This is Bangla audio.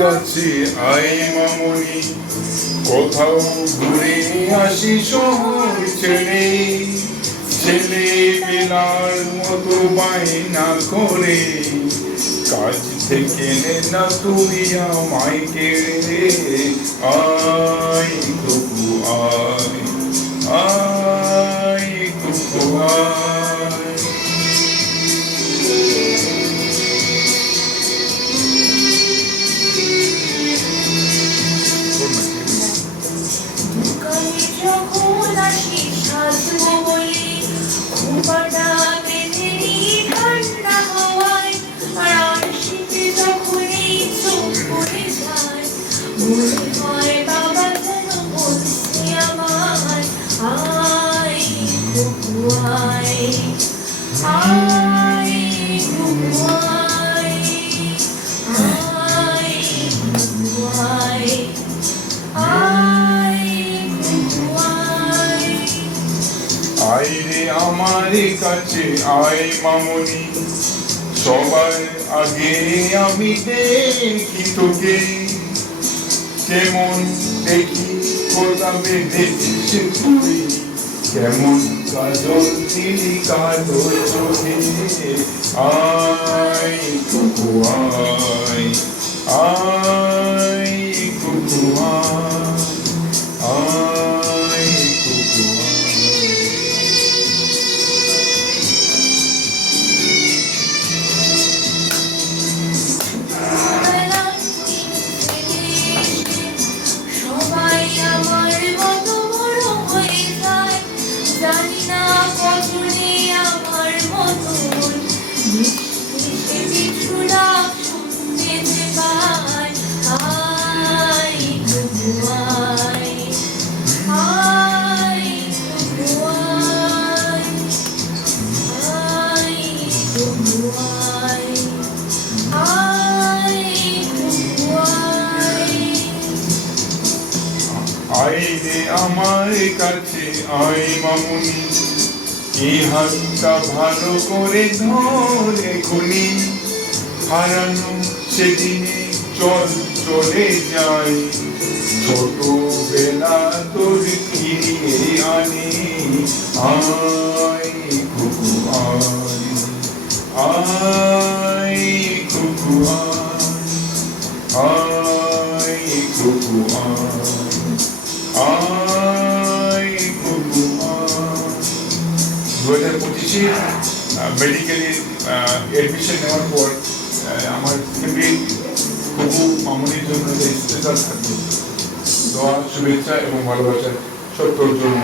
কাছে আয় মামনি, কোথাও ঘুরে আসি শহর ছেড়ে। ছেলে পেলার মতো বায়না করে, কাজ থেকে নে না তুই আমায় কেড়ে। আয় কুকু আয়, আয় কুকু আয়। যখন আসি সাজবো বলে, খোঁপাটা বেঁধে নিই ঠান্ডা হাওয়ায়। আর শীতে যখন এই চোখ পড়ে যায়, মনে হয় বাবা যেন বলছে আমায়, আয় কুকু আয়, আয় কুকু আয়, আয় কুকু আয়, আয় রে আমার কাছে আয় মামনি, সবার আগে আমি দেখি তোকে। কেমন দেখি খোদা বেঁধেছিস তুই, কেমন কাজল দিলি কালো চোখে। আয় কুকু আয়, আয় কুকু আয়, আয় কুকু আয়। সবাই আমার মতো বড় হয়ে যায়, জানি না কজনে আমার মতন মিষ্টি কিছু ডাক শুনতে পায়। আয় কুকু আয়, আয় কুকু আয়, আয় কুকু আয়, আয় কুকু আয়। আয় রে আমার কাছে আয় মামনি, এই হাতটা ভালো করে ধরে খুনি। হারানো সেদিনে চল চলে যাই, ছোটবেলা তোর ফিরিয়ে আনি। আয় কুকু আয়, আয় কুকু আয়, আয় কুকু আয়, আয় কুকু আয়। 2025-এ মেডিকেলে এডমিশন নেওয়ার পর আমার ফেভারিট কুকু মামনির জন্য স্পেশাল থাকবে। দোয়া, শুভেচ্ছা এবং ভালোবাসা সব তোর জন্য।